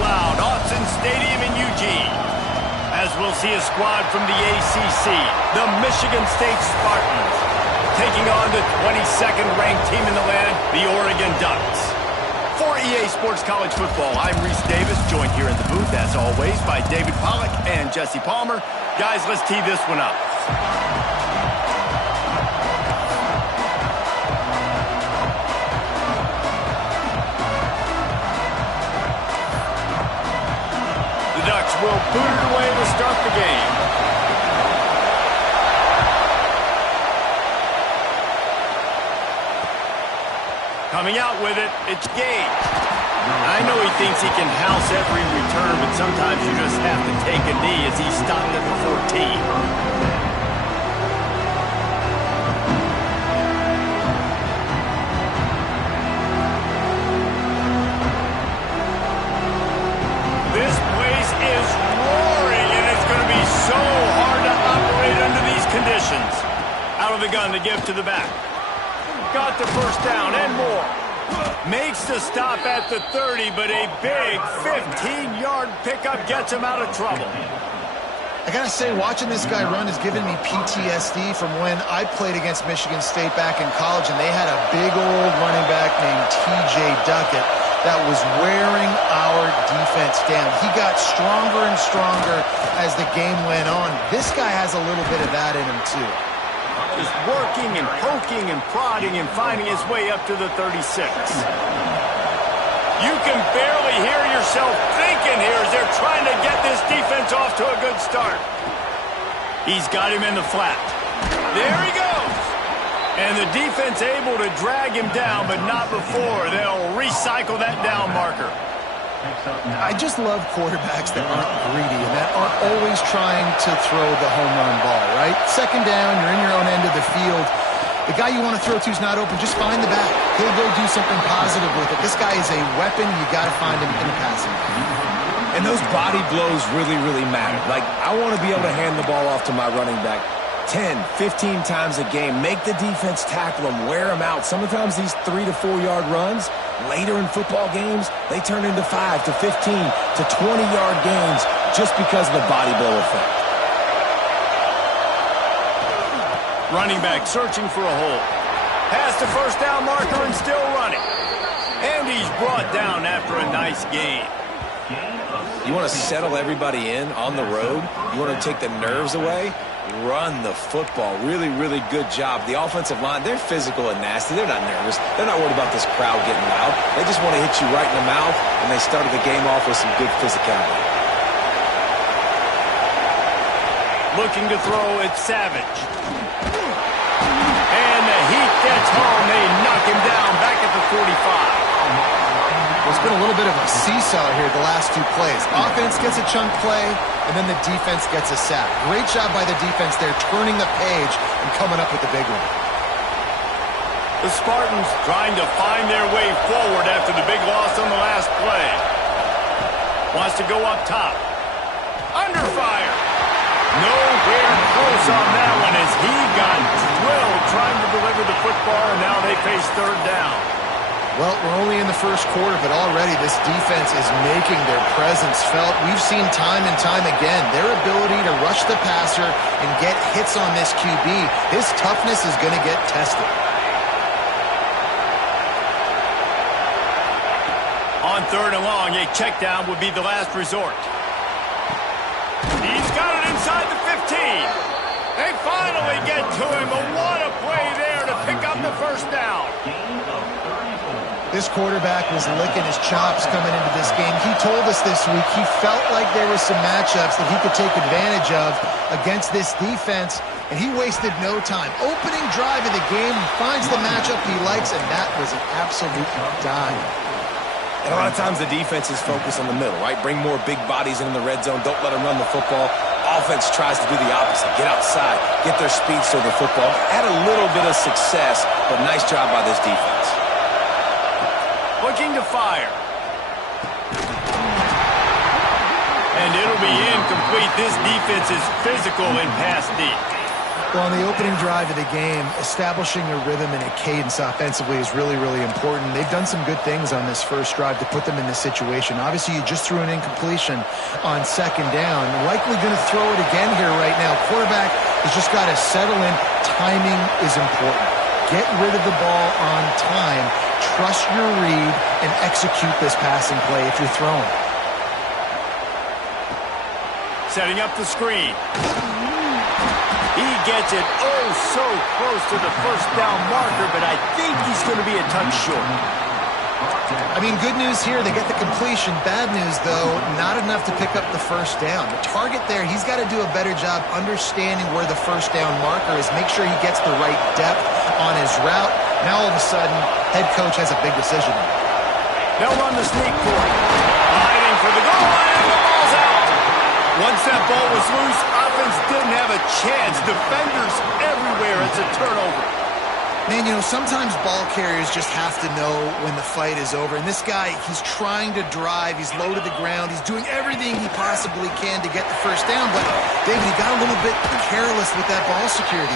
loud. Autzen Stadium in Eugene. As we'll see a squad from the ACC, the Michigan State Spartans, taking on the 22nd ranked team in the land, the Oregon Ducks. For EA Sports College Football, I'm Reese Davis, joined here in the booth, as always, by David Pollack and Jesse Palmer. Guys, let's tee this one up. The Ducks will boot it away to start the game. Coming out with it, it's Gage. I know he thinks he can house every return, but sometimes you just have to take a knee as he stopped at the 14. This place is roaring, and it's going to be so hard to operate under these conditions. Out of the gun to give to the back. Got the first down and more. Makes the stop at the 30, but a big 15-yard pickup gets him out of trouble. I gotta say, watching this guy run has given me PTSD from when I played against Michigan State back in college, and they had a big old running back named TJ Duckett that was wearing our defense down. He got stronger and stronger as the game went on. This guy has a little bit of that in him, too. Is working and poking and prodding and finding his way up to the 36. You can barely hear yourself thinking here as they're trying to get this defense off to a good start. He's got him in the flat. There he goes. And the defense able to drag him down, but not before. They'll recycle that down marker. I just love quarterbacks that aren't greedy and that aren't always trying to throw the home run ball, right? Second down, you're in your own end of the field. The guy you want to throw to is not open. Just find the back. He'll go do something positive with it. This guy is a weapon. You got to find him in the passing game. And those body blows really, really matter. Like, I want to be able to hand the ball off to my running back 10, 15 times a game. Make the defense tackle them, wear them out. Sometimes these 3 to 4 yard runs, later in football games, they turn into 5 to 15 to 20 yard gains just because of the body blow effect. Running back searching for a hole. Past the first down marker and still running. And he's brought down after a nice gain. You want to settle everybody in on the road? You want to take the nerves away? Run the football. Really, really good job. The offensive line, they're physical and nasty. They're not nervous. They're not worried about this crowd getting loud. They just want to hit you right in the mouth, and they started the game off with some good physicality. Looking to throw, it's Savage. And the heat gets home. They knock him down back at the 45. There's been a little bit of a seesaw here the last two plays. Offense gets a chunk play, and then the defense gets a sack. Great job by the defense there, turning the page and coming up with the big one. The Spartans trying to find their way forward after the big loss on the last play. Wants to go up top. Under fire. Nowhere close on that one as he got drilled trying to deliver the football, and now they face third down. Well, we're only in the first quarter, but already this defense is making their presence felt. We've seen time and time again their ability to rush the passer and get hits on this QB. His toughness is going to get tested. On third and long, a check down would be the last resort. He's got it inside the 15. They finally get to him, but what a play there to pick up the first down. This quarterback was licking his chops coming into this game. He told us this week he felt like there were some matchups that he could take advantage of against this defense, and he wasted no time. Opening drive of the game, finds the matchup he likes, and that was an absolute dime. And a lot of times the defense is focused on the middle, right? Bring more big bodies in the red zone. Don't let them run the football. Offense tries to do the opposite. Get outside. Get their speed to the football. Had a little bit of success, but nice job by this defense. Looking to fire. And it'll be incomplete. This defense is physical in pass deep. Well, on the opening drive of the game, establishing a rhythm and a cadence offensively is really, really important. They've done some good things on this first drive to put them in this situation. Obviously, you just threw an incompletion on second down. Likely going to throw it again here right now. Quarterback has just got to settle in. Timing is important. Get rid of the ball on time. Trust your read and execute this passing play if you're throwing. Setting up the screen. He gets it so close to the first down marker, but I think he's going to be a touch short. I mean, good news here, they get the completion. Bad news, though, not enough to pick up the first down. The target there, he's got to do a better job understanding where the first down marker is, make sure he gets the right depth on his route. Now, all of a sudden, head coach has a big decision. They'll run the sneak for it. Hiding for the goal line, and the ball's out. Once that ball was loose, offense didn't have a chance. Defenders everywhere. It's a turnover. Man, you know, sometimes ball carriers just have to know when the fight is over. And this guy, he's trying to drive. He's low to the ground. He's doing everything he possibly can to get the first down. But, David, he got a little bit careless with that ball security.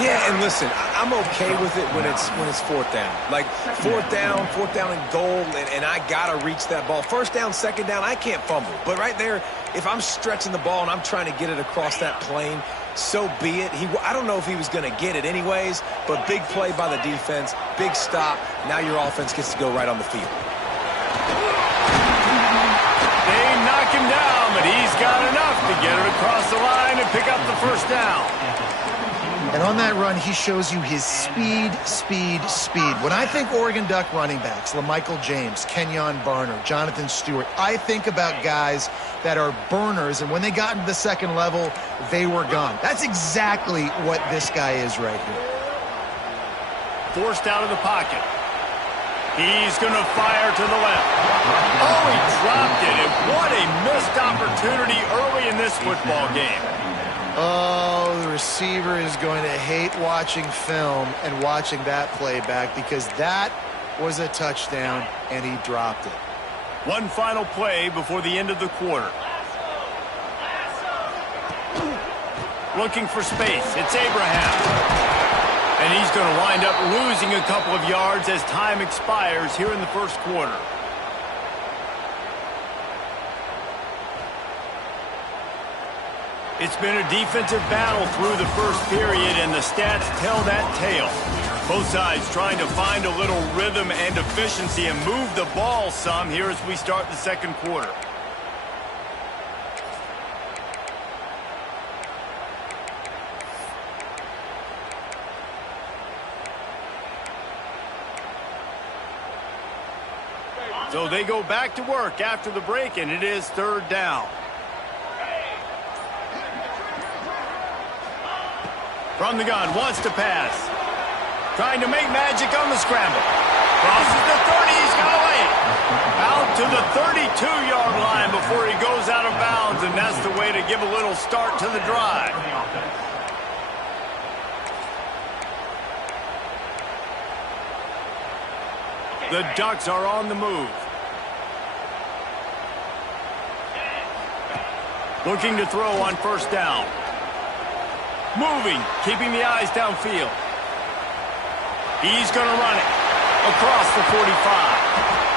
Yeah, and listen, I'm okay with it when it's fourth down. Like, fourth down and goal, and I got to reach that ball. First down, second down, I can't fumble. But right there, if I'm stretching the ball and I'm trying to get it across that plane, so be it. I don't know if he was going to get it anyways, but big play by the defense, big stop. Now your offense gets to go right on the field. They knock him down, but he's got enough to get it across the line and pick up the first down. And on that run, he shows you his speed. When I think Oregon Duck running backs, LaMichael James, Kenyon Barner, Jonathan Stewart, I think about guys that are burners, and when they got into the second level, they were gone. That's exactly what this guy is right here. Forced out of the pocket. He's going to fire to the left. Oh, he dropped it, and what a missed opportunity early in this football game. Oh, the receiver is going to hate watching film and watching that play back because that was a touchdown, and he dropped it. One final play before the end of the quarter. Looking for space. It's Abraham. And he's going to wind up losing a couple of yards as time expires here in the first quarter. It's been a defensive battle through the first period, and the stats tell that tale. Both sides trying to find a little rhythm and efficiency and move the ball some here as we start the second quarter. So they go back to work after the break, and it is third down. From the gun, wants to pass. Trying to make magic on the scramble. Crosses the 30, he's got away. Out to the 32-yard line before he goes out of bounds, and that's the way to give a little start to the drive. The Ducks are on the move. Looking to throw on first down. Moving, keeping the eyes downfield. He's going to run it across the 45.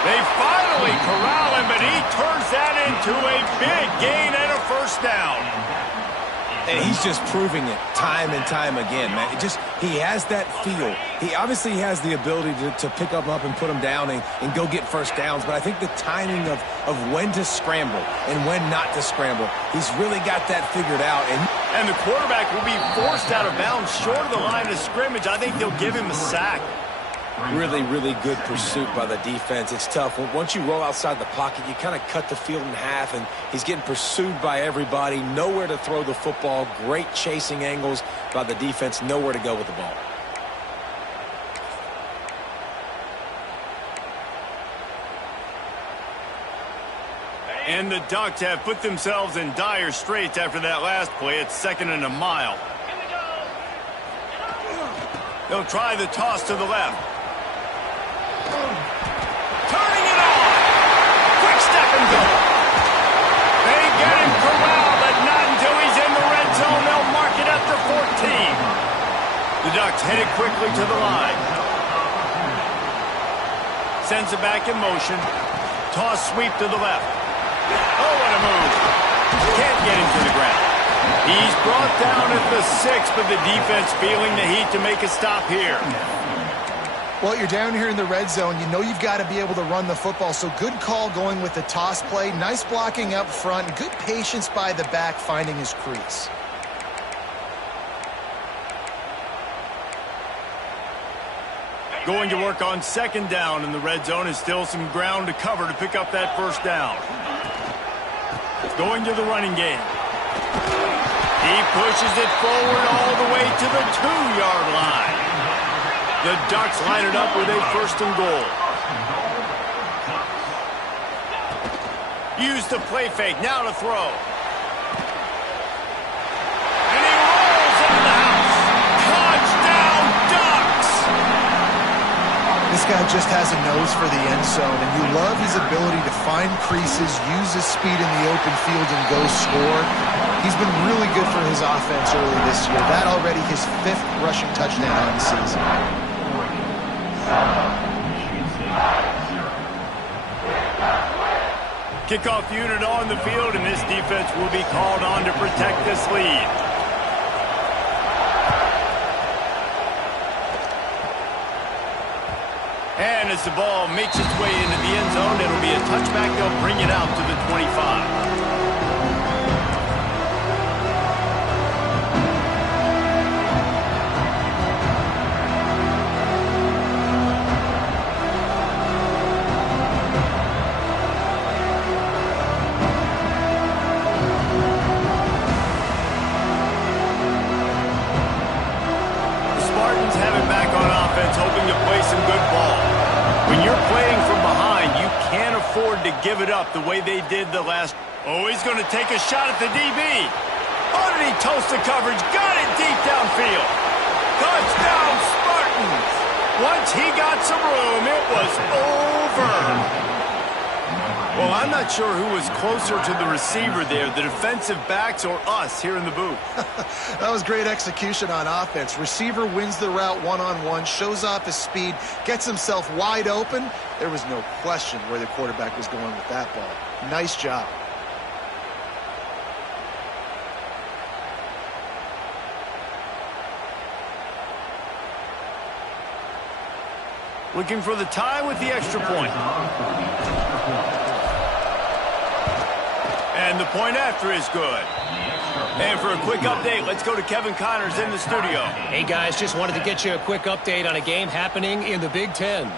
They finally corral him, but he turns that into a big gain and a first down. And he's just proving it time and time again, man. He has that feel. He obviously has the ability to pick up and put him down and go get first downs, but I think the timing of when to scramble and when not to scramble, he's really got that figured out. And the quarterback will be forced out of bounds short of the line of scrimmage. I think they'll give him a sack. Really, really good pursuit by the defense. It's tough. Once you roll outside the pocket, you kind of cut the field in half, and he's getting pursued by everybody. Nowhere to throw the football. Great chasing angles by the defense. Nowhere to go with the ball. And the Ducks have put themselves in dire straits after that last play. It's 2nd and a mile. They'll try the toss to the left. Turning it on. Quick step and go. They get him corralled, but not until he's in the red zone. They'll mark it at the 14. sends it back in motion. Toss sweep to the left. Oh, what a move. Can't get him to the ground. He's brought down at the 6, but the defense feeling the heat to make a stop here. Well, you're down here in the red zone. You know you've got to be able to run the football, so good call going with the toss play. Nice blocking up front. Good patience by the back finding his crease. Going to work on second down in the red zone is still some ground to cover to pick up that first down. Going to the running game. He pushes it forward all the way to the 2-yard line. The Ducks line it up with a first and goal. Use the play fake, now to throw. And he rolls into the house. Touchdown, Ducks! This guy just has a nose for the end zone, and you love his ability to find creases, use his speed in the open field, and go score. He's been really good for his offense early this year. That already his 5th rushing touchdown on the season. Kickoff unit on the field, and this defense will be called on to protect this lead. And as the ball makes its way into the end zone, it'll be a touchback. They'll bring it out to the 25. Hoping to play some good ball. When you're playing from behind, you can't afford to give it up the way they did the last. Oh, he's going to take a shot at the DB. Oh, did he toast the coverage? Got it deep downfield. Touchdown, Spartans. Once he got some room, it was over. Well, I'm not sure who was closer to the receiver there, the defensive backs or us here in the booth. That was great execution on offense. Receiver wins the route one-on-one, shows off his speed, gets himself wide open. There was no question where the quarterback was going with that ball. Nice job. Looking for the tie with the extra point. And the point after is good. And for a quick update, let's go to Kevin Connors in the studio. Hey, guys, just wanted to get you a quick update on a game happening in the Big Ten.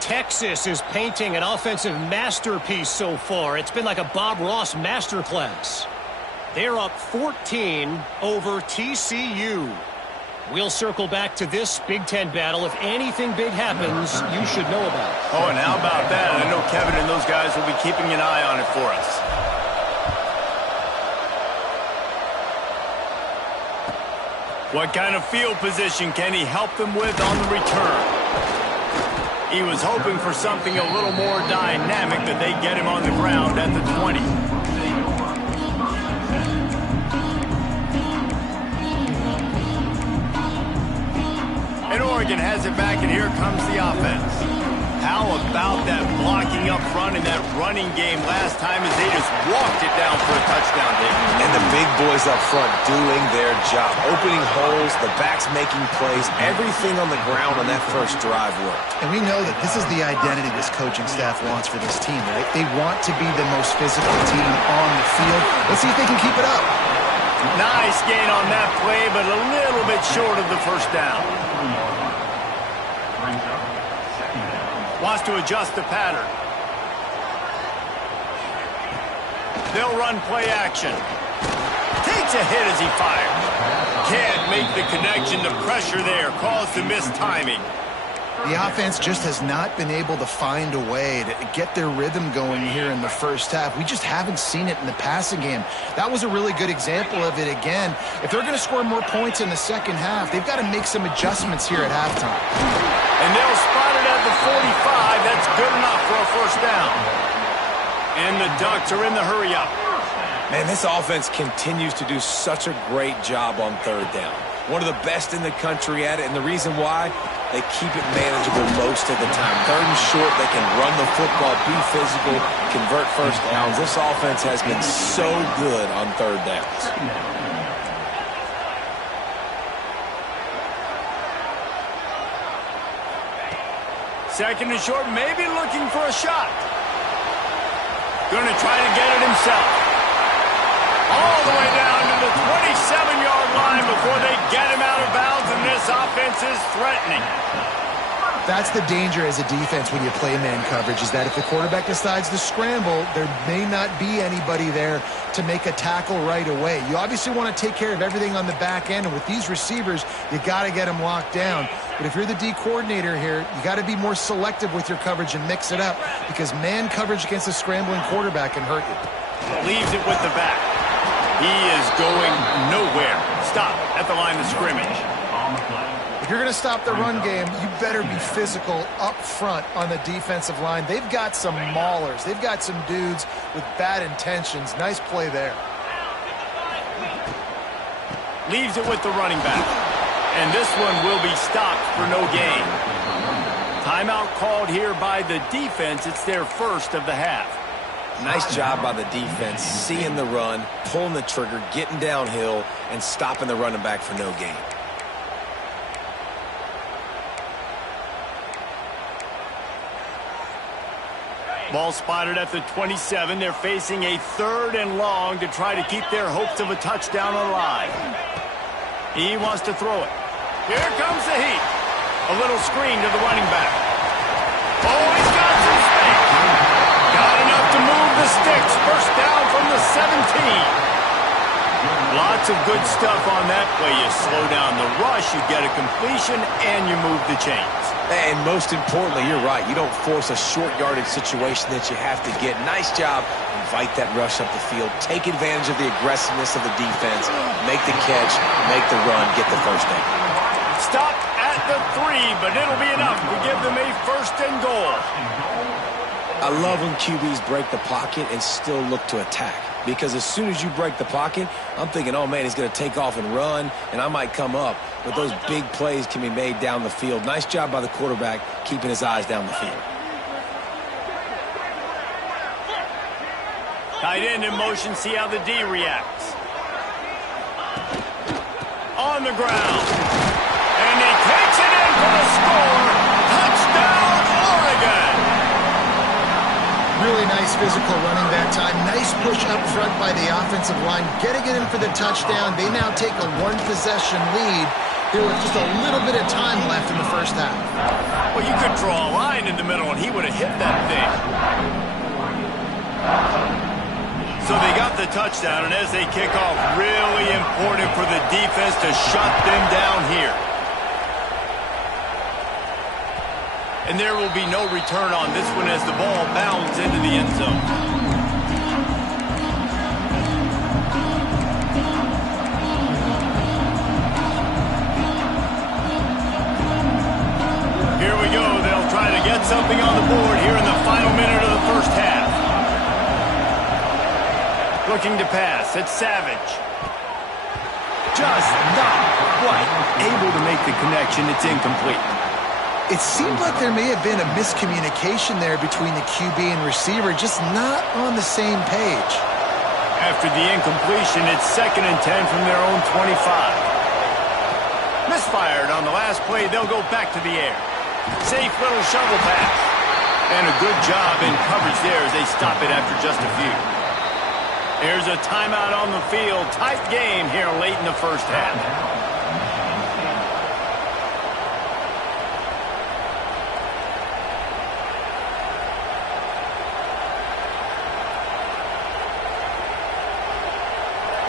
Texas is painting an offensive masterpiece so far. It's been like a Bob Ross masterclass. They're up 14 over TCU. We'll circle back to this Big Ten battle. If anything big happens, you should know about it. Oh, and how about that? I know Kevin and those guys will be keeping an eye on it for us. What kind of field position can he help them with on the return? He was hoping for something a little more dynamic, that they get him on the ground at the 20. And Oregon has it back, and here comes the offense. How about that blocking up front in that running game last time as they just walked it down for a touchdown, David? And the big boys up front doing their job. Opening holes, the backs making plays, everything on the ground on that first drive worked. And we know that this is the identity this coaching staff wants for this team, right? They want to be the most physical team on the field. Let's see if they can keep it up. Nice gain on that play, but a little bit short of the first down. Wants to adjust the pattern. They'll run play action. Takes a hit as he fires. Can't make the connection. The pressure there caused the missed timing. The offense just has not been able to find a way to get their rhythm going here in the first half. We just haven't seen it in the passing game. That was a really good example of it again. If they're going to score more points in the second half, they've got to make some adjustments here at halftime. And they'll spot it at the 45. That's good enough for a first down. And the Ducks are in the hurry-up. Man, this offense continues to do such a great job on third down. One of the best in the country at it, and the reason why, they keep it manageable most of the time. 3rd and short, they can run the football, be physical, convert first downs. This offense has been so good on 3rd downs. 2nd and short, maybe looking for a shot. Going to try to get it himself. All the way down to the 27-yard line before they get him out of bounds, and this offense is threatening. That's the danger as a defense when you play man coverage, is that if the quarterback decides to scramble, there may not be anybody there to make a tackle right away. You obviously want to take care of everything on the back end, and with these receivers, you got to get them locked down. But if you're the D coordinator here, you got to be more selective with your coverage and mix it up, because man coverage against a scrambling quarterback can hurt you. Leaves it with the back. He is going nowhere. Stop at the line of scrimmage. If you're going to stop the run game, you better be physical up front on the defensive line. They've got some maulers. They've got some dudes with bad intentions. Nice play there. Leaves it with the running back. And this one will be stopped for no gain. Timeout called here by the defense. It's their first of the half. Nice job by the defense, seeing the run, pulling the trigger, getting downhill, and stopping the running back for no gain. Ball spotted at the 27. They're facing a 3rd and long to try to keep their hopes of a touchdown alive. He wants to throw it. Here comes the heat. A little screen to the running back. Oh, he's got some space. Got enough to move the sticks. First down from the 17. Lots of good stuff on that play. You slow down the rush, you get a completion, and you move the chains. And most importantly, you're right. You don't force a short yardage situation that you have to get. Nice job. Invite that rush up the field. Take advantage of the aggressiveness of the defense. Make the catch. Make the run. Get the first down. Stop at the 3, but it'll be enough to give them a 1st and goal. I love when QBs break the pocket and still look to attack. Because as soon as you break the pocket, I'm thinking, oh, man, he's going to take off and run, and I might come up. But those big plays can be made down the field. Nice job by the quarterback keeping his eyes down the field. Tight end in motion, see how the D reacts. On the ground. And he takes it in for the score. Touchdown, Oregon. Really nice physical running that time. Nice push up front by the offensive line. Getting it in for the touchdown. They now take a 1-possession lead. There was just a little bit of time left in the first half. Well, you could draw a line in the middle, and he would have hit that thing. So they got the touchdown, and as they kick off, really important for the defense to shut them down here. And there will be no return on this one as the ball bounds into the end zone. Here we go. They'll try to get something on the board here in the final minute of the first half. Looking to pass. It's Savage. Just not quite able to make the connection. It's incomplete. It seemed like there may have been a miscommunication there between the QB and receiver, just not on the same page. After the incompletion, it's 2nd and 10 from their own 25. Misfired on the last play, they'll go back to the air. Safe little shovel pass. And a good job in coverage there as they stop it after just a few. Here's a timeout on the field. Tight game here late in the first half.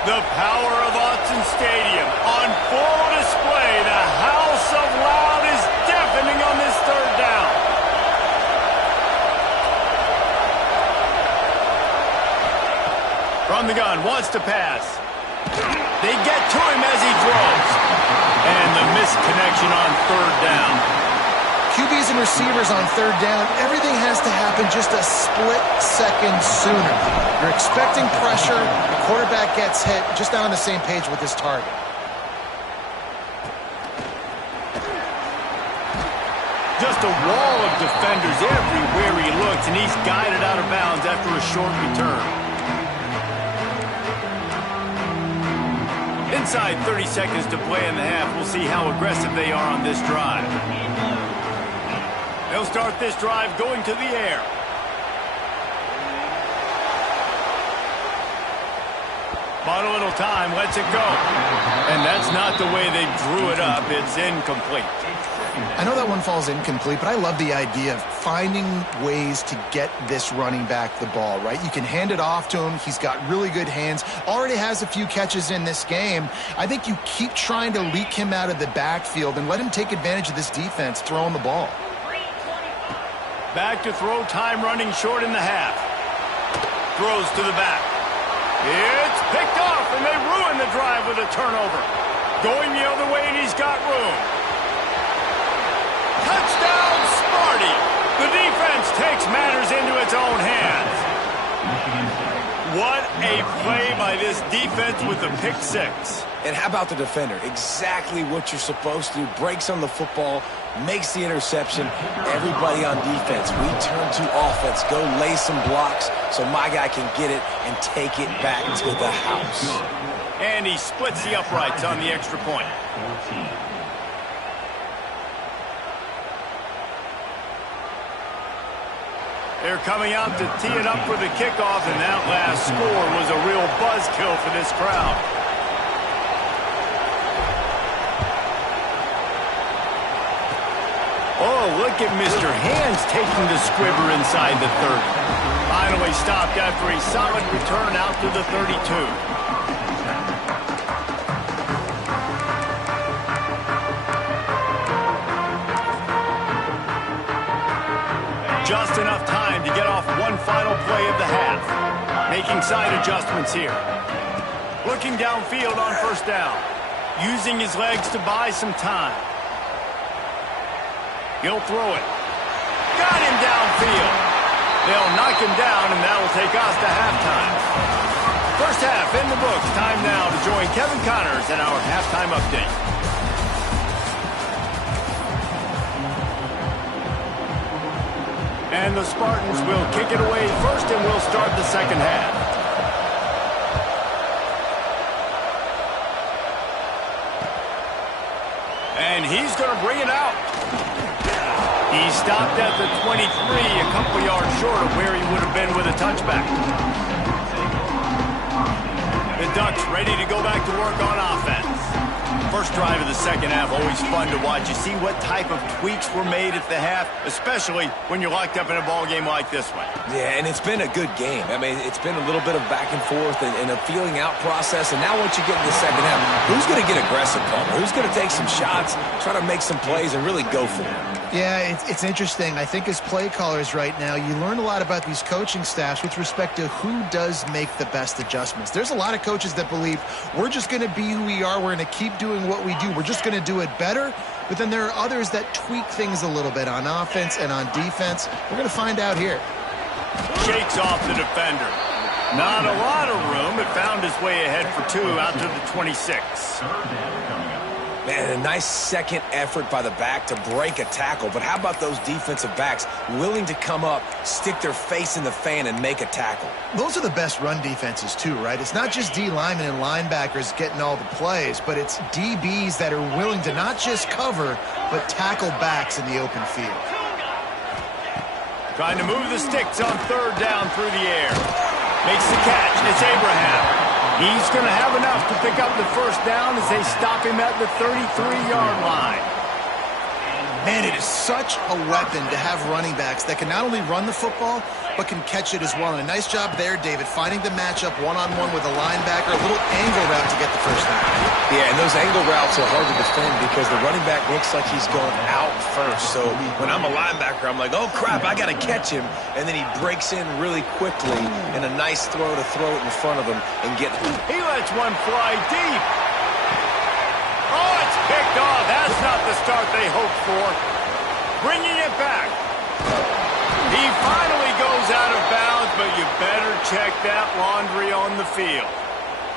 The power of Autzen Stadium on full display. The House of Loud is deafening on this 3rd down. From the gun, wants to pass. They get to him as he throws. And the misconnection on 3rd down. QBs and receivers on 3rd down, everything has to happen just a split second sooner. You're expecting pressure, the quarterback gets hit, just not on the same page with his target. just a wall of defenders everywhere he looks, and he's guided out of bounds after a short return. Inside 30 seconds to play in the half. We'll see how aggressive they are on this drive. They'll start this drive going to the air. Bought a little time, lets it go. And that's not the way they drew it up. It's incomplete. I know that one falls incomplete, but I love the idea of finding ways to get this running back the ball, right? You can hand it off to him. He's got really good hands. Already has a few catches in this game. I think you keep trying to leak him out of the backfield and let him take advantage of this defense throwing the ball. Back to throw, time running short in the half. Throws to the back. It's picked off, and they ruin the drive with a turnover. Going the other way, and he's got room. Touchdown, Sparty! The defense takes matters into its own hands. What a play by this defense with the pick six. And how about the defender? Exactly what you're supposed to do. Breaks on the football, makes the interception. Everybody on defense, we turn to offense. Go lay some blocks so my guy can get it and take it back to the house. And he splits the uprights on the extra point. They're coming out to tee it up for the kickoff, and that last score was a real buzzkill for this crowd. Oh, look at Mr. Hands taking the squibber inside the 30. Finally stopped after a solid return out to the 32. Just enough time to get off one final play of the half. Making side adjustments here. Looking downfield on first down. Using his legs to buy some time. He'll throw it. Got him downfield. They'll knock him down, and that'll take us to halftime. First half in the books. Time now to join Kevin Connors in our halftime update. And the Spartans will kick it away first, and we'll start the second half. And he's going to bring it out. He stopped at the 23, a couple yards short of where he would have been with a touchback. The Ducks ready to go back to work on offense. First drive of the second half, always fun to watch. You see what type of tweaks were made at the half, especially when you're locked up in a ball game like this one. Yeah, and it's been a good game. I mean, it's been a little bit of back and forth and a feeling out process. And now once you get in the second half, who's going to get aggressive, Palmer? Who's going to take some shots, try to make some plays, and really go for it? Yeah, it's interesting. I think as play callers right now, you learn a lot about these coaching staffs with respect to who does make the best adjustments. There's a lot of coaches that believe we're just going to be who we are. We're going to keep doing what we do. We're just going to do it better. But then there are others that tweak things a little bit on offense and on defense. We're going to find out here. Shakes off the defender. Not a lot of room. It found its way ahead for two out to the 26. Man, a nice second effort by the back to break a tackle. But how about those defensive backs willing to come up, stick their face in the fan, and make a tackle? Those are the best run defenses, too, right? It's not just D linemen and linebackers getting all the plays, but it's DBs that are willing to not just cover, but tackle backs in the open field. Trying to move the sticks on third down through the air. Makes the catch. It's Abraham. He's going to have enough to pick up the first down as they stop him at the 33-yard line. Man, it is such a weapon to have running backs that can not only run the football, but can catch it as well. And a nice job there, David, finding the matchup one-on-one with a linebacker, a little angle route to get the first down. Yeah, and those angle routes are hard to defend because the running back looks like he's going out first. So when I'm a linebacker, I'm like, oh, crap, I got to catch him. And then he breaks in really quickly, and a nice throw to throw it in front of him and get it. He lets one fly deep. Oh, it's picked off. That's not the start they hoped for. Bringing it back. He finally goes out of bounds, but you better check that laundry on the field.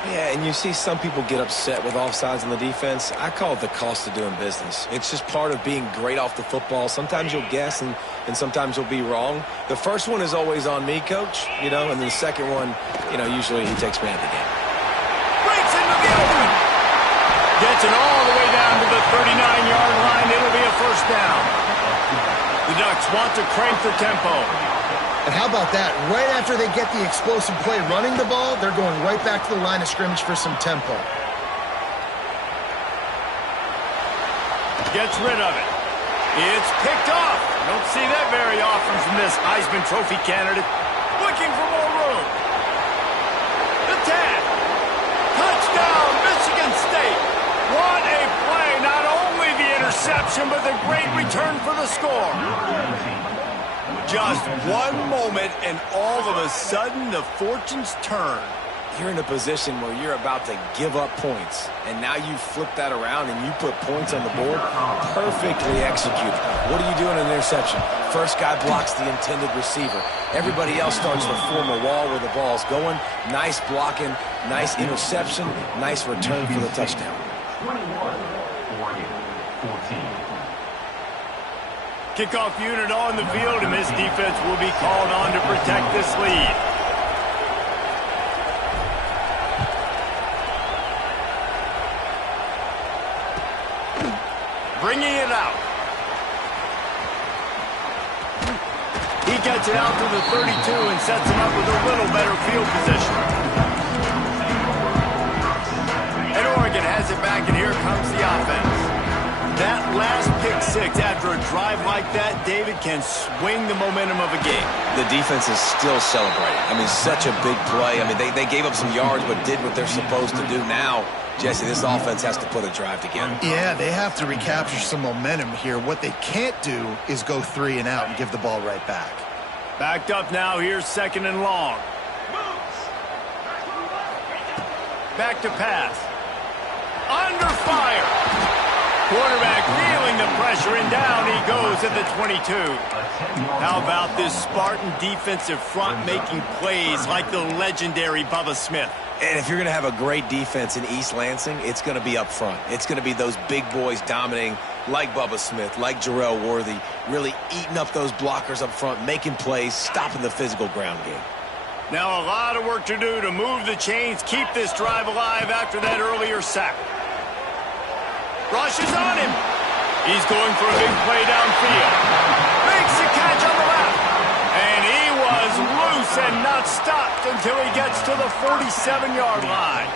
Yeah, and you see some people get upset with offsides on the defense. I call it the cost of doing business. It's just part of being great off the football. Sometimes you'll guess, and sometimes you'll be wrong. The first one is always on me, Coach, and then the second one, usually he takes me out of the game. Breaks into the open. Gets it all the way down to the 39-yard line. It'll be a first down. The Ducks want to crank the tempo. And how about that? Right after they get the explosive play running the ball, they're going right back to the line of scrimmage for some tempo. Gets rid of it. It's picked off. Don't see that very often from this Heisman Trophy candidate. Looking for more room. The tag. Touchdown, Michigan State. What a play. Not only the interception, but the great return for the score. Just one moment, and all of a sudden, the fortunes turn. You're in a position where you're about to give up points, and now you flip that around and you put points on the board. Perfectly executed. What do you do in an interception? First guy blocks the intended receiver. Everybody else starts to form a wall where the ball's going. Nice blocking, nice interception, nice return for the touchdown. 21-14. Kickoff unit on the field, and this defense will be called on to protect this lead. Bringing it out. He gets it out to the 32 and sets him up with a little better field position. And Oregon has it back, and here comes the offense. That last pick six after a drive like that, David, can swing the momentum of a game. The defense is still celebrating. Such a big play. They gave up some yards but did what they're supposed to do. Now, Jesse, this offense has to put a drive together. Yeah, they have to recapture some momentum here. What they can't do is go 3 and out and give the ball right back. Backed up now. Here's second and long. Back to pass. Under fire. Quarterback feeling the pressure, and down he goes at the 22. How about this Spartan defensive front making plays like the legendary Bubba Smith? And if you're going to have a great defense in East Lansing, it's going to be up front. It's going to be those big boys dominating like Bubba Smith, like Jarrell Worthy, really eating up those blockers up front, making plays, stopping the physical ground game. Now a lot of work to do to move the chains, keep this drive alive after that earlier sack. Rushes on him. He's going for a big play downfield. Makes the catch on the left. And he was loose and not stopped until he gets to the 47-yard line.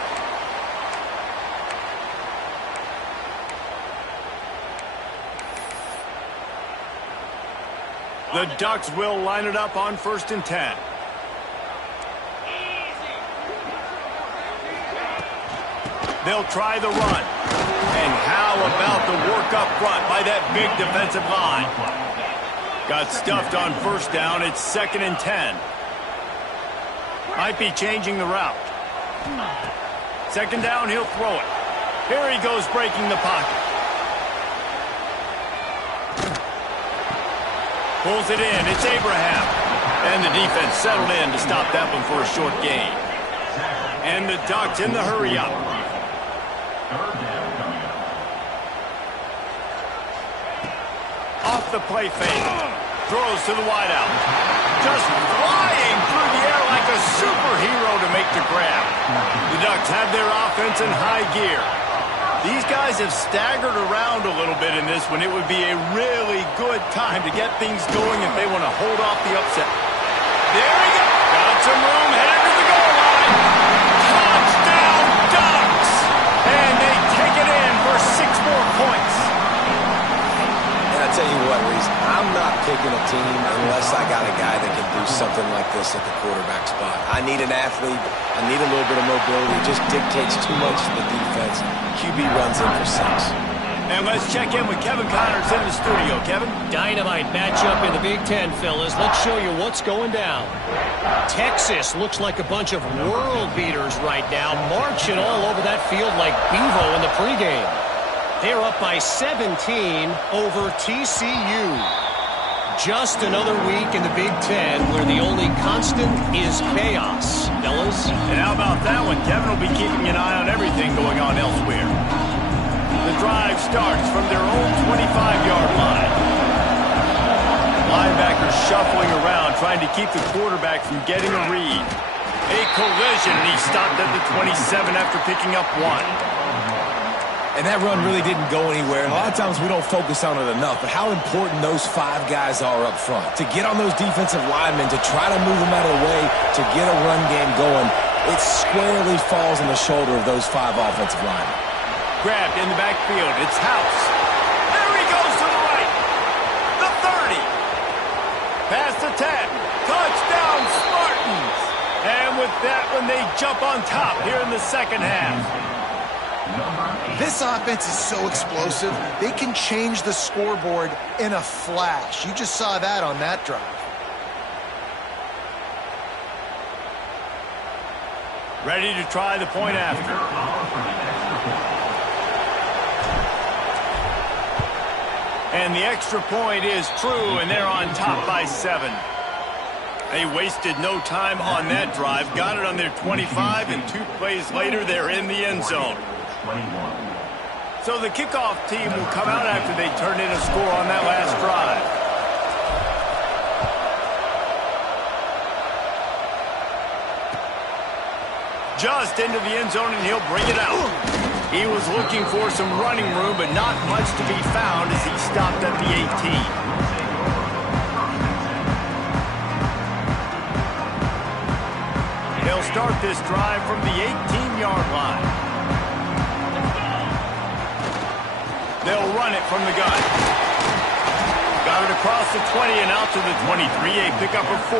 The Ducks will line it up on 1st and 10. They'll try the run. And how about the work up front by that big defensive line? Got stuffed on 1st down. It's 2nd and 10. Might be changing the route. 2nd down, he'll throw it. Here he goes breaking the pocket. Pulls it in. It's Abraham. And the defense settled in to stop that one for a short gain. And the Ducks in the hurry up. Off the play fake. Throws to the wideout. Just flying through the air like a superhero to make the grab. The Ducks have their offense in high gear. These guys have staggered around a little bit in this one. It would be a really good time to get things going if they want to hold off the upset. There we go. Got some room, headed to the goal line. Touchdown, Ducks! And they take it in for 6 more points. And I tell you what, Reese, I'm not picking a team unless I got a guy that can do something like this at the quarterback spot. I need an athlete. I need a little bit of mobility. It just dictates too much to the defense. QB runs in for 6. And let's check in with Kevin Connors in the studio. Kevin? Dynamite matchup in the Big Ten, fellas. Let's show you what's going down. Texas looks like a bunch of world beaters right now, marching all over that field like Bevo in the pregame. They're up by 17 over TCU. Just another week in the Big Ten where the only constant is chaos, fellas. And how about that one? Kevin will be keeping an eye on everything going on elsewhere. The drive starts from their own 25-yard line. Linebackers shuffling around, trying to keep the quarterback from getting a read. A collision, and he stopped at the 27 after picking up 1. And that run really didn't go anywhere. And a lot of times we don't focus on it enough, but how important those 5 guys are up front. To get on those defensive linemen, to try to move them out of the way, to get a run game going, it squarely falls on the shoulder of those 5 offensive linemen. Grabbed in the backfield. It's House. There he goes to the right. The 30. Past the 10. Touchdown, Spartans. And with that one, they jump on top here in the second half. This offense is so explosive, they can change the scoreboard in a flash. You just saw that on that drive. Ready to try the point after. And the extra point is true, and they're on top by 7. They wasted no time on that drive. Got it on their 25, and 2 plays later, they're in the end zone. So the kickoff team will come out after they turn in a score on that last drive. Just into the end zone, and he'll bring it out. He was looking for some running room, but not much to be found as he stopped at the 18. They'll start this drive from the 18-yard line. They'll run it from the gun. Got it across the 20 and out to the 23. A pickup of 4.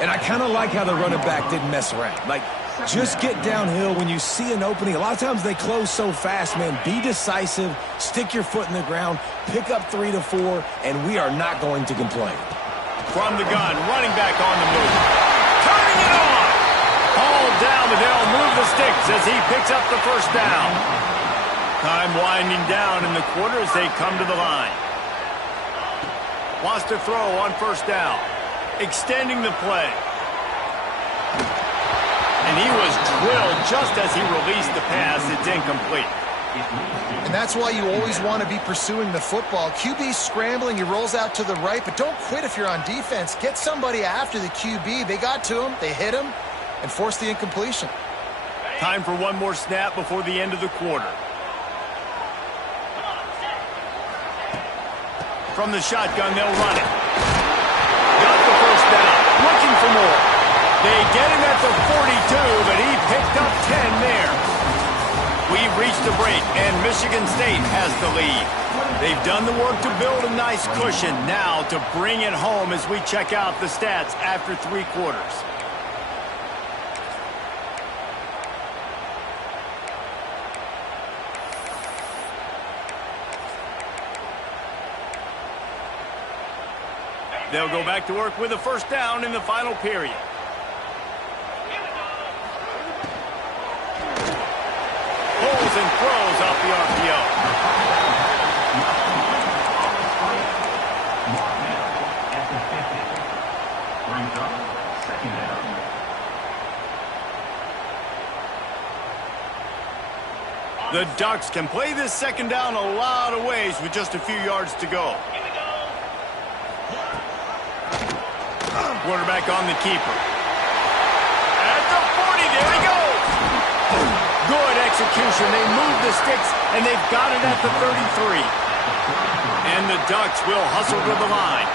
And I kind of like how the running back didn't mess around. Like, just get downhill when you see an opening. A lot of times they close so fast, man. Be decisive, stick your foot in the ground, pick up 3 to 4, and we are not going to complain. From the gun, running back on the move. Turning it on! Hauled down, but they'll move the sticks as he picks up the first down. Time winding down in the quarter as they come to the line. Wants to throw on first down. Extending the play. And he was drilled just as he released the pass. It's incomplete. And that's why you always want to be pursuing the football. QB's scrambling, he rolls out to the right, but don't quit if you're on defense. Get somebody after the QB. They got to him, they hit him, and forced the incompletion. Time for one more snap before the end of the quarter. From the shotgun, they'll run it. Got the first down. Looking for more. They get him at the 42, but he picked up 10 there. We've reached the break, and Michigan State has the lead. They've done the work to build a nice cushion. Now to bring it home as we check out the stats after 3 quarters. They'll go back to work with a first down in the final period. Pulls and throws off the RPO. The Ducks can play this second down a lot of ways with just a few yards to go. Quarterback on the keeper. At the 40, there he goes. Good execution. They move the sticks, and they've got it at the 33. And the Ducks will hustle to the line.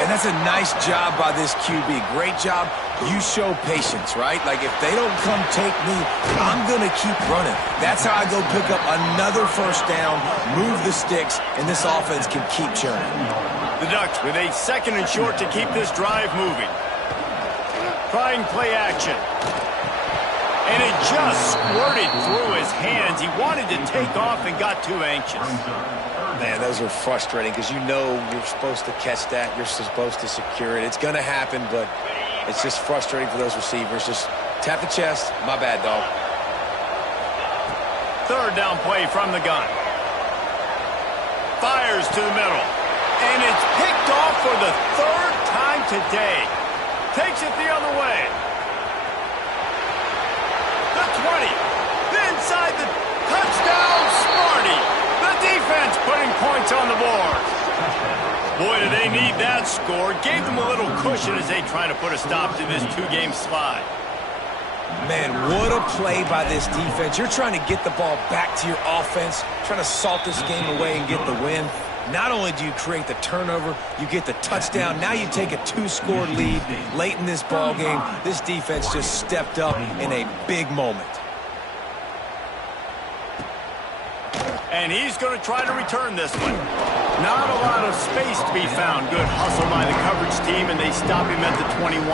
And that's a nice job by this QB. Great job. You show patience, right? Like, if they don't come take me, I'm going to keep running. That's how I go pick up another first down, move the sticks, and this offense can keep churning. The Ducks with a second and short to keep this drive moving. Trying play action. And it just squirted through his hands. He wanted to take off and got too anxious. Man, those are frustrating because you know you're supposed to catch that. You're supposed to secure it. It's going to happen, but it's just frustrating for those receivers. Just tap the chest. My bad, dog. Third down play from the gun. Fires to the middle. And it's picked off for the third time today. Takes it the other way. The 20. Inside the touchdown, Smarty. The defense putting points on the board. Boy, do they need that score. Gave them a little cushion as they try to put a stop to this two-game slide. Man, what a play by this defense. You're trying to get the ball back to your offense, trying to salt this game away and get the win. Not only do you create the turnover, you get the touchdown. Now you take a two-score lead late in this ball game. This defense just stepped up in a big moment. And he's going to try to return this one. Not a lot of space to be found. Good hustle by the coverage team, and they stop him at the 21.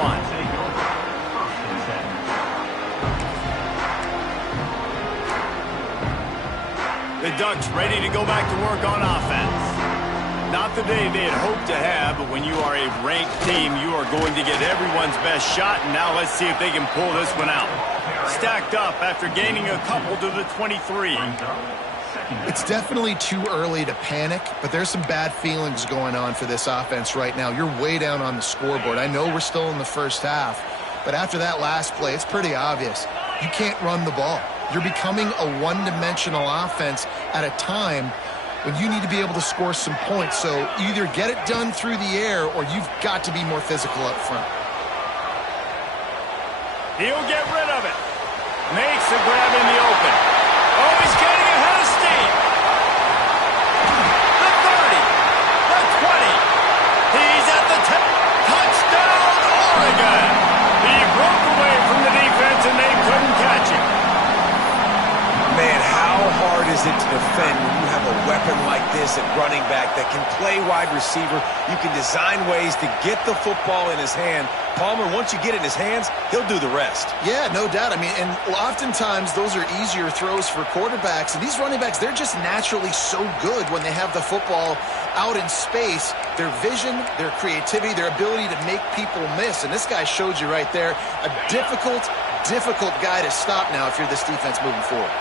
The Ducks ready to go back to work on offense. Not the day they had hoped to have, but when you are a ranked team, you are going to get everyone's best shot, and now let's see if they can pull this one out. Stacked up after gaining a couple to the 23. It's definitely too early to panic, but there's some bad feelings going on for this offense right now. You're way down on the scoreboard. I know we're still in the first half, but after that last play, it's pretty obvious. You can't run the ball. You're becoming a one-dimensional offense at a time when you need to be able to score some points. So either get it done through the air or you've got to be more physical up front. He'll get rid of it. Makes the grab in the open. Oh, he's getting ahead of steam. The 30. The 20. He's at the 10. Touchdown, Oregon. He broke away from the defense and they couldn't catch him. Man, how hard is it to defend when you have a weapon like this at running back that can play wide receiver? You can design ways to get the football in his hand. Palmer, once you get it in his hands, he'll do the rest. Yeah, no doubt. I mean, and oftentimes those are easier throws for quarterbacks. And these running backs, they're just naturally so good when they have the football out in space. Their vision, their creativity, their ability to make people miss. And this guy showed you right there, a difficult guy to stop now if you're this defense moving forward.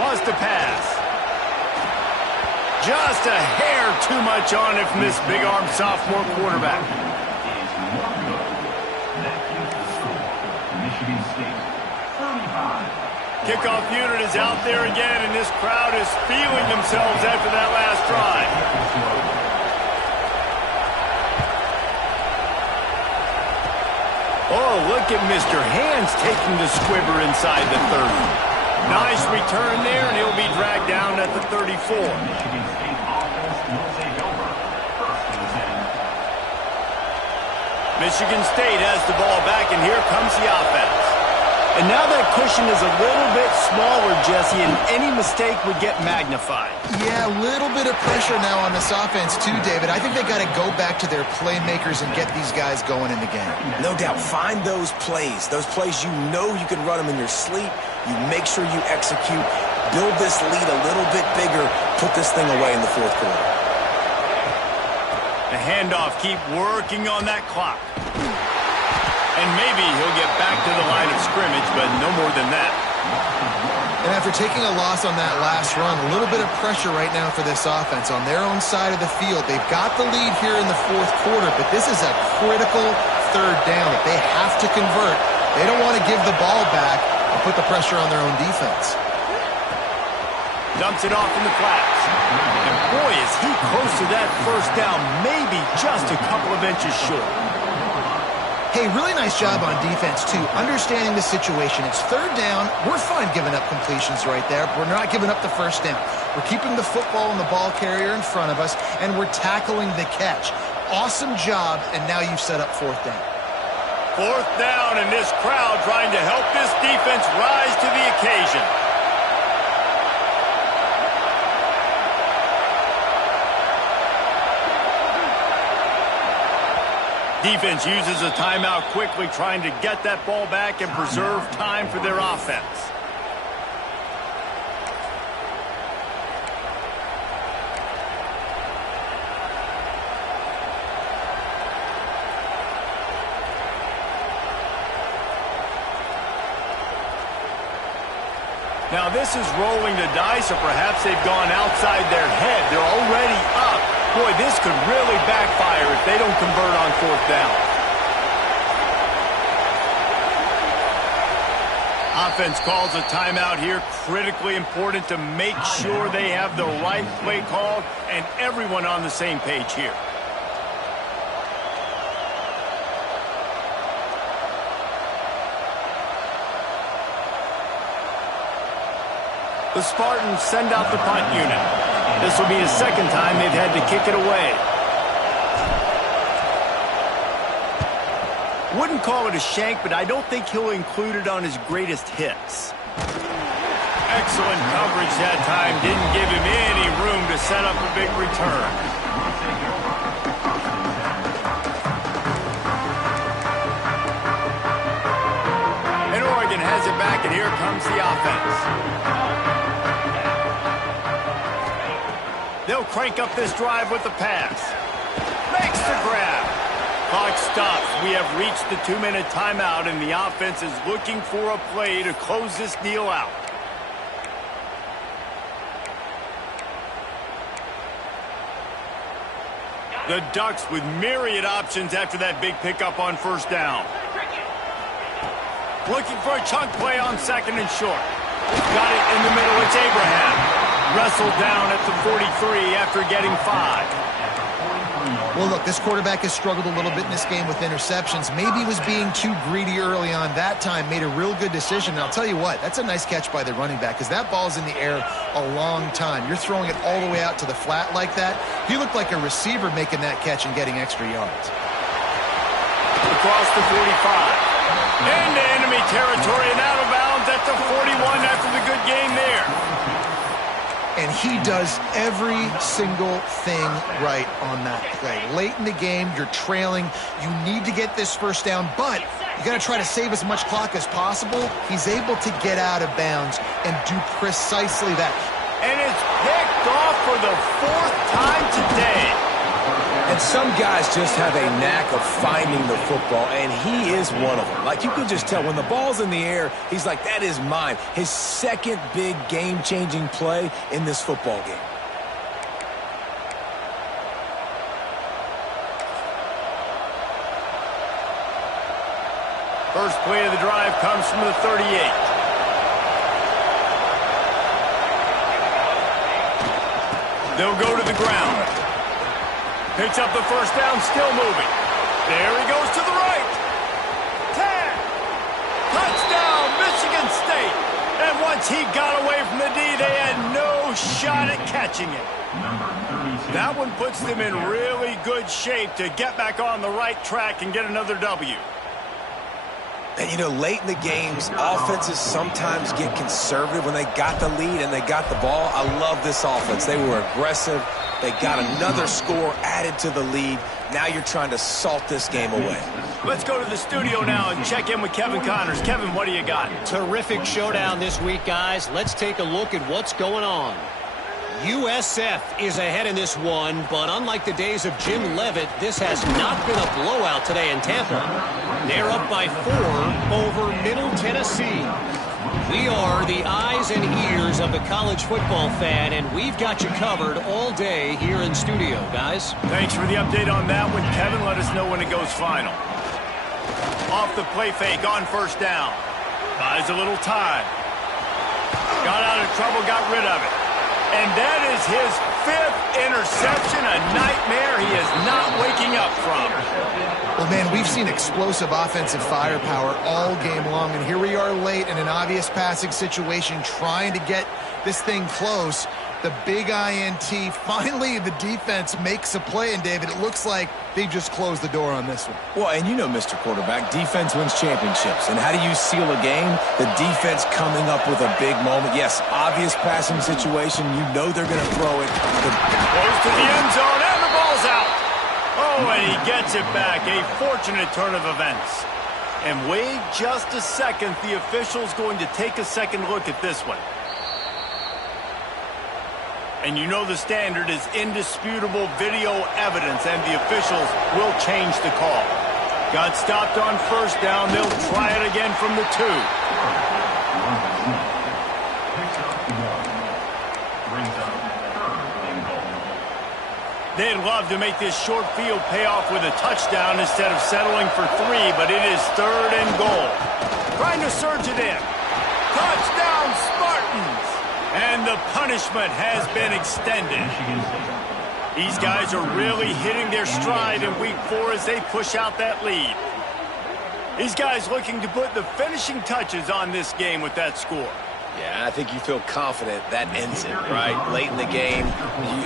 Wants to pass. Just a hair too much on it from this big-armed sophomore quarterback. Kickoff unit is out there again, and this crowd is feeling themselves after that last drive. Oh, look at Mr. Hands taking the squibber inside the 30. Nice return there, and he'll be dragged down at the 34. Michigan State has the ball back, and here comes the offense. And now that cushion is a little bit smaller, Jesse, and any mistake would get magnified. Yeah, a little bit of pressure now on this offense too, David. I think they got to go back to their playmakers and get these guys going in the game. No doubt. Find those plays you know you can run them in your sleep. You make sure you execute. Build this lead a little bit bigger. Put this thing away in the fourth quarter. The handoff, keep working on that clock. And maybe he'll get back to the line of scrimmage, but no more than that. And after taking a loss on that last run, a little bit of pressure right now for this offense on their own side of the field. They've got the lead here in the fourth quarter, but this is a critical third down that they have to convert. They don't want to give the ball back and put the pressure on their own defense. Dumps it off in the flats. And boy, is he close to that first down, maybe just a couple of inches short. Hey, really nice job on defense, too, understanding the situation. It's third down. We're fine giving up completions right there. We're not giving up the first down. We're keeping the football and the ball carrier in front of us, and we're tackling the catch. Awesome job, and now you've set up fourth down. Fourth down, and this crowd trying to help this defense rise to the occasion. Defense uses a timeout quickly, trying to get that ball back and preserve time for their offense. Now this is rolling the dice, or perhaps they've gone outside their head. They're already up. Boy, this could really backfire if they don't convert on fourth down. Offense calls a timeout here. Critically important to make sure they have the right play called and everyone on the same page here. The Spartans send out the punt unit. This will be the second time they've had to kick it away. Wouldn't call it a shank, but I don't think he'll include it on his greatest hits. Excellent coverage that time. Didn't give him any room to set up a big return. And Oregon has it back, and here comes the offense. They'll crank up this drive with the pass. Makes the grab. Clock stops. We have reached the 2-minute timeout, and the offense is looking for a play to close this deal out. The Ducks with myriad options after that big pickup on first down. Looking for a chunk play on second and short. Got it in the middle. It's Abraham. Wrestled down at the 43 after getting 5. Well, look, this quarterback has struggled a little bit in this game with interceptions. Maybe he was being too greedy early on. That time made a real good decision. And I'll tell you what, that's a nice catch by the running back, because that ball's in the air a long time. You're throwing it all the way out to the flat like that. He looked like a receiver making that catch and getting extra yards. Across the 45. Into enemy territory and out of bounds at the 41 after the good game there. And he does every single thing right on that play. Late in the game, you're trailing. You need to get this first down, but you got to try to save as much clock as possible. He's able to get out of bounds and do precisely that. And it's picked off for the 4th time today. And some guys just have a knack of finding the football, and he is one of them. Like, you can just tell when the ball's in the air, he's like, that is mine. His second big game-changing play in this football game. First play of the drive comes from the 38. They'll go to the ground. Picks up the first down, still moving. There he goes to the right. 10. Touchdown, Michigan State. And once he got away from the D, they had no shot at catching it. That one puts them in really good shape to get back on the right track and get another W. And, you know, late in the games, offenses sometimes get conservative when they got the lead and they got the ball. I love this offense. They were aggressive. They got another score added to the lead. Now you're trying to salt this game away. Let's go to the studio now and check in with Kevin Connors. Kevin, what do you got? Terrific showdown this week, guys. Let's take a look at what's going on. USF is ahead in this one, but unlike the days of Jim Leavitt, this has not been a blowout today in Tampa. They're up by 4 over Middle Tennessee. We are the eyes and ears of the college football fan, and we've got you covered all day here in studio, guys. Thanks for the update on that one, Kevin. Let us know when it goes final. Off the play fake on first down. Buys a little time. Got out of trouble, got rid of it. And that is his 5th interception, a nightmare he is not waking up from. Well, man, we've seen explosive offensive firepower all game long, and here we are late in an obvious passing situation trying to get this thing close. The big INT. Finally, the defense makes a play, and David, it looks like they just closed the door on this one. Well, and you know, Mr. Quarterback, defense wins championships. And how do you seal a game? The defense coming up with a big moment. Yes, obvious passing situation. You know they're going to throw it. Goes to the end zone, and the ball's out. Oh, and he gets it back. A fortunate turn of events. And wait just a second. The official's going to take a second look at this one. And you know the standard is indisputable video evidence, and the officials will change the call. Got stopped on first down. They'll try it again from the 2. They'd love to make this short field pay off with a touchdown instead of settling for 3, but it is 3rd and goal. Trying to surge it in. Touchdown, Spartans! And the punishment has been extended. These guys are really hitting their stride in week 4 as they push out that lead. These guys looking to put the finishing touches on this game with that score. Yeah, I think you feel confident that ends it, right? Late in the game,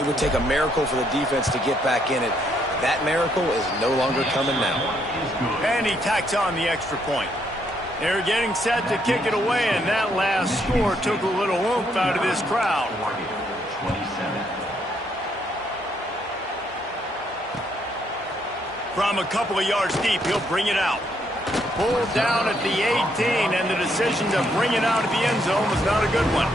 it would take a miracle for the defense to get back in it. That miracle is no longer coming now. And he tacks on the extra point. They're getting set to kick it away, and that last score took a little oomph out of this crowd. From a couple of yards deep, he'll bring it out. Pulled down at the 18, and the decision to bring it out of the end zone was not a good one.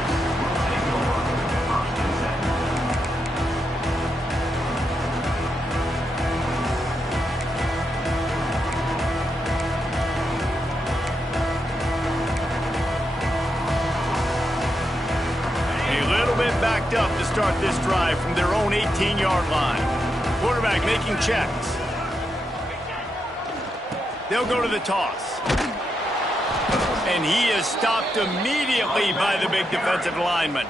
A little bit backed up to start this drive from their own 18-yard line. Quarterback making checks. They'll go to the toss. And he is stopped immediately by the big defensive lineman.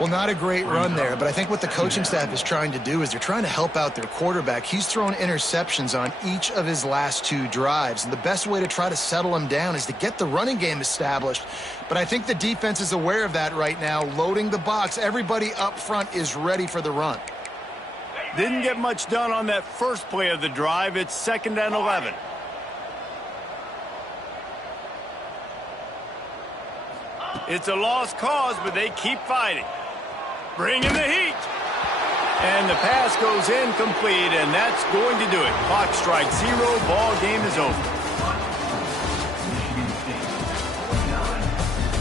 Well, not a great run there, but I think what the coaching staff is trying to do is they're trying to help out their quarterback. He's thrown interceptions on each of his last 2 drives, and the best way to try to settle him down is to get the running game established. But I think the defense is aware of that right now, loading the box. Everybody up front is ready for the run. Didn't get much done on that first play of the drive. It's 2nd and 11. It's a lost cause, but they keep fighting. Bringing the heat. And the pass goes incomplete, and that's going to do it. Clock strikes 0. Ball game is over.